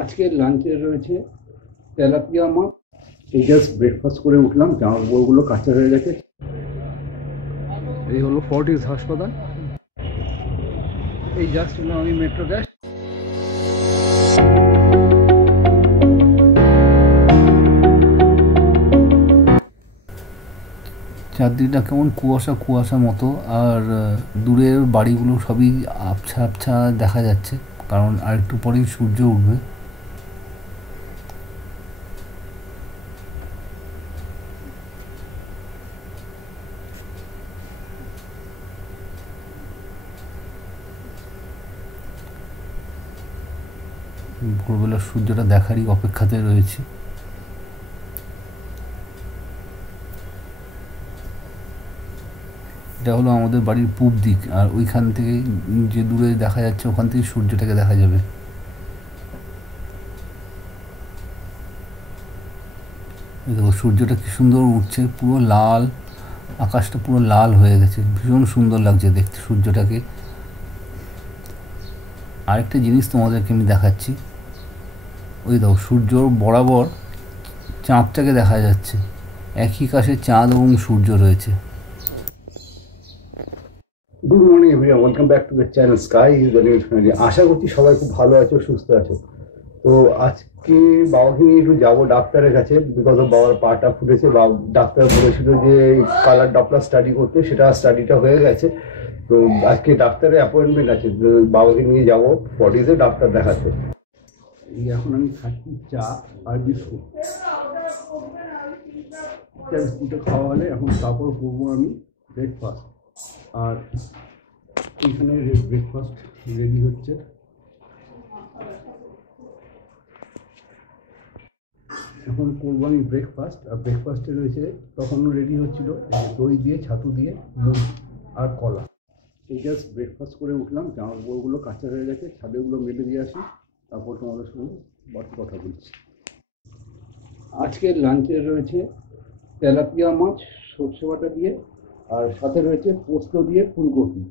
আজকের লাঞ্চে রয়েছে তেলাপিয়া মাছ। এই জাস্ট ব্রেকফাস্ট করে উঠলাম, জামা কাপড়গুলো কাঁচা হয়ে গেছে। এই হলো ফোর্টিস হাসপাতাল। এই জাস্ট এলাম আমি মেট্রো গ্যাস। চারদিকটা কেমন কুয়াশা কুয়াশা মতো, আর দূরের বাড়িগুলো সবই আবছা আবছা দেখা যাচ্ছে, কারণ আর একটু পরেই সূর্য উঠবে। ভোরবেলা সূর্যটা দেখারই অপেক্ষাতে রয়েছে। এটা হলো আমাদের বাড়ির পূব দিক, আর ওইখান থেকে যে দূরে দেখা যাচ্ছে ওখান থেকে সূর্যটাকে দেখা যাবে। দেখো সূর্যটা কি সুন্দর উঠছে, পুরো লাল, আকাশটা পুরো লাল হয়ে গেছে, ভীষণ সুন্দর লাগছে দেখতে সূর্যটাকে। আরেকটা জিনিস তোমাদেরকে আমি দেখাচ্ছি, ওই দেখো সূর্যর বরাবর চাঁদটাকে দেখা যাচ্ছে, একই কাছে চাঁদ এবং সূর্য রয়েছে। Good morning everyone, welcome back to the channel sky is the new family. আশা করছি সবাই খুব ভালো আছো, সুস্থ আছো। তো আজকে বাবাকে নিয়ে একটু যাবো ডাক্তারের কাছে, বিকজ অফ বাবার পাটা ফুটেছে। ডাক্তার বলেছিল যে কালার ডপলার স্টাডি করতে, সেটা স্টাডিটা হয়ে গেছে। তো আজকে ডাক্তারের অ্যাপয়েন্টমেন্ট আছে, বাবাকে নিয়ে যাবো ফর্টিসে ডাক্তার দেখাতে। এখন আমি খাচ্ছি চা আর বিস্কুট। চা বিস্কুটটা খাওয়া হলে এখন তারপর করবো আমি ব্রেকফাস্ট। আর এইখানে ব্রেকফাস্ট রেডি হচ্ছে। এখন করবো আমি ব্রেকফাস্ট, আর ব্রেকফাস্টে রয়েছে তখনও রেডি হচ্ছিল দই দিয়ে, ছাতু দিয়ে, মুগ আর কলা। এই জাস্ট ব্রেকফাস্ট করে উঠলাম, জামা কাপড়গুলো কাঁচা হয়ে গেছে, ছাদেগুলো মেলে দিয়ে আসি, তারপর তোমাদের সঙ্গে বাকি কথা বলছি। আজকের লাঞ্চে রয়েছে তেলাপিয়া মাছ সর্ষে বাটা দিয়ে, আর সাথে রয়েছে পোস্ত দিয়ে ফুলকপি।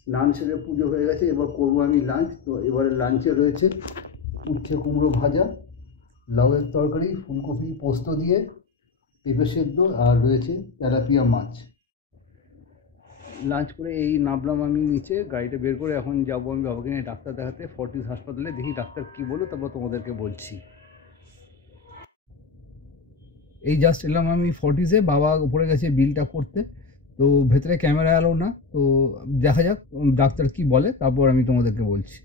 স্নান সেরে পুজো হয়ে গেছে, এবার করবো আমি লাঞ্চ। তো এবারে লাঞ্চে রয়েছে উচ্ছে কুমড়ো ভাজা, লাউয়ের তরকারি, ফুলকপি পোস্ত দিয়ে, পেঁপে সেদ্ধ, আর রয়েছে তেলাপিয়া মাছ। লাঞ্চ করে এই নামলাম আমি নিচে, গাড়িটা বের করে এখন যাবো আমি বাবাকে নিয়ে ডাক্তার দেখাতে ফর্টিস হাসপাতালে। দেখি ডাক্তার কী বলো, তারপর তোমাদেরকে বলছি। এই জাস্ট এলাম আমি ফর্টিসে, বাবা উপরে গেছে বিলটা করতে। তো ভেতরে ক্যামেরা এলো না, তো দেখা যাক ডাক্তার কি বলে, তারপর আমি তোমাদেরকে বলছি।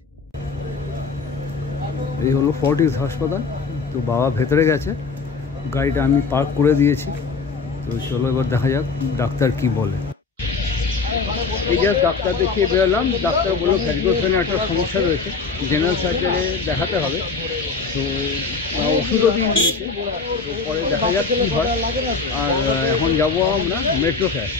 এই হলো ফর্টিস হাসপাতাল। তো বাবা ভেতরে গেছে, গাড়িটা আমি পার্ক করে দিয়েছি। তো চলো এবার দেখা যাক ডাক্তার কি বলে। এই জাস্ট ডাক্তার দেখিয়ে বেরোলাম, ডাক্তার বললো ভ্যারিকোজ একটা সমস্যা রয়েছে, জেনারেল সার্জারি দেখাতে হবে। তো ওষুধও দিয়ে দিয়েছে, তো পরে দেখা যাক কী হয়। আর এখন যাবো আমরা মেট্রো ক্যাশ।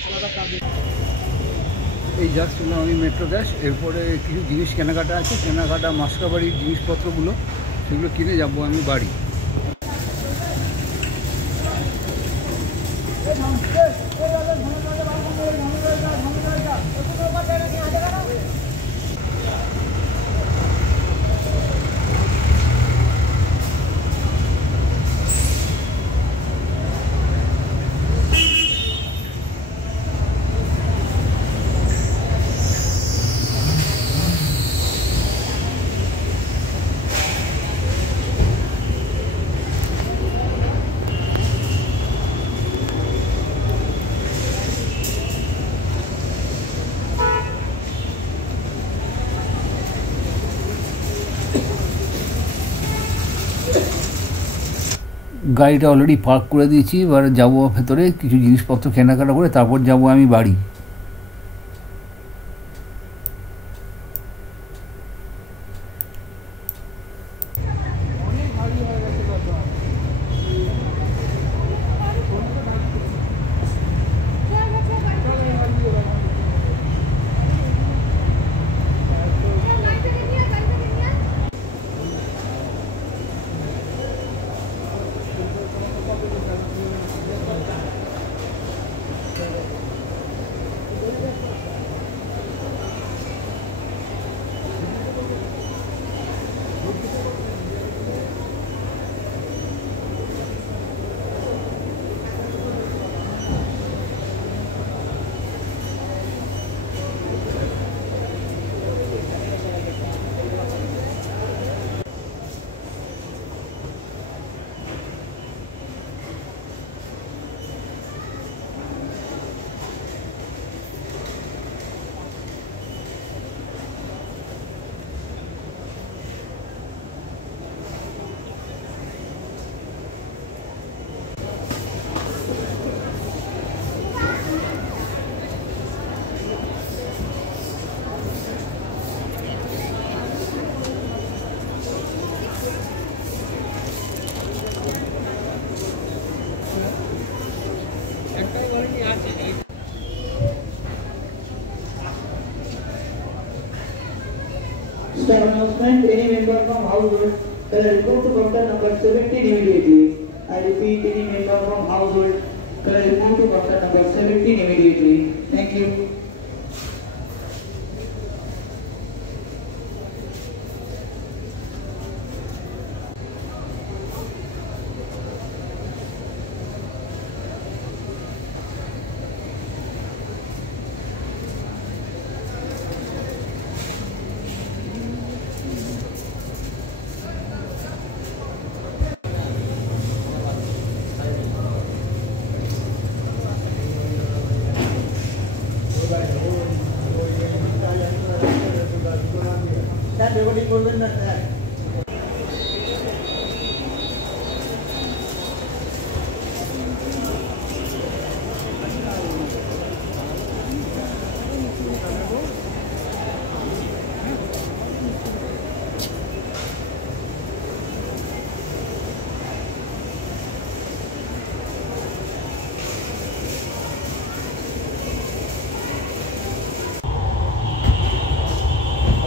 এই জাস্ট আমি মেট্রো ক্যাশ, এরপরে কিছু জিনিস কেনাকাটা আছে, কেনাকাটা মাসকাবাড়ির জিনিসপত্রগুলো, সেগুলো কিনে যাবো আমি বাড়ি। গাড়িটা অলরেডি পার্ক করে দিয়েছি, এবার যাবো ভেতরে কিছু জিনিসপত্র কেনাকাটা করে, তারপর যাব আমি বাড়ি। announcement. Any member from household shall report to counter number 17 immediately. I repeat, any member from household shall report to counter number 17 immediately. Thank you.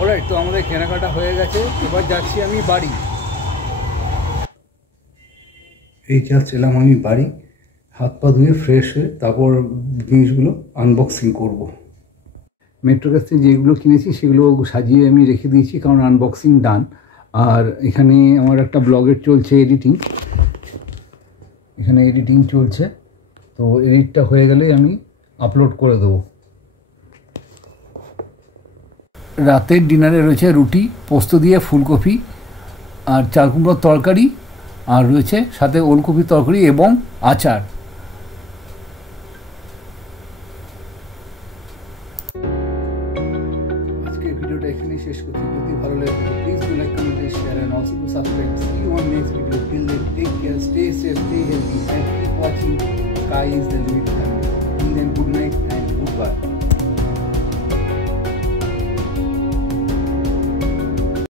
Alright, তো আমাদের কেনাকাটা হয়ে গেছে, এবার যাচ্ছি আমি বাড়ি। এই জাস্ট এলাম আমি বাড়ি, হাত পা ধুয়ে ফ্রেশ হয়ে তারপর জিনিসগুলো আনবক্সিং করব। মেট্রো কাছ থেকে যেগুলো কিনেছি সেগুলো সাজিয়ে আমি রেখে দিয়েছি, কারণ আনবক্সিং ডান। আর এখানে আমার একটা ব্লগের চলছে এডিটিং, এখানে এডিটিং চলছে, তো এডিটটা হয়ে গেলেই আমি আপলোড করে দেবো। রাতের ডিনারে রয়েছে রুটি, পোস্ত দিয়ে ফুলকপি আর চাল কুমড়োর তরকারি, আর রয়েছে সাথে ওলকপির তরকারি এবং আচার। আজকের ভিডিওটা এখানেই শেষ করছি। যদি ভালো লাগে please do like, comment, share and also to subscribe. See you on next video. Till then take care, stay safe, stay healthy and keep watching sky is the limit. Till then good night and good by.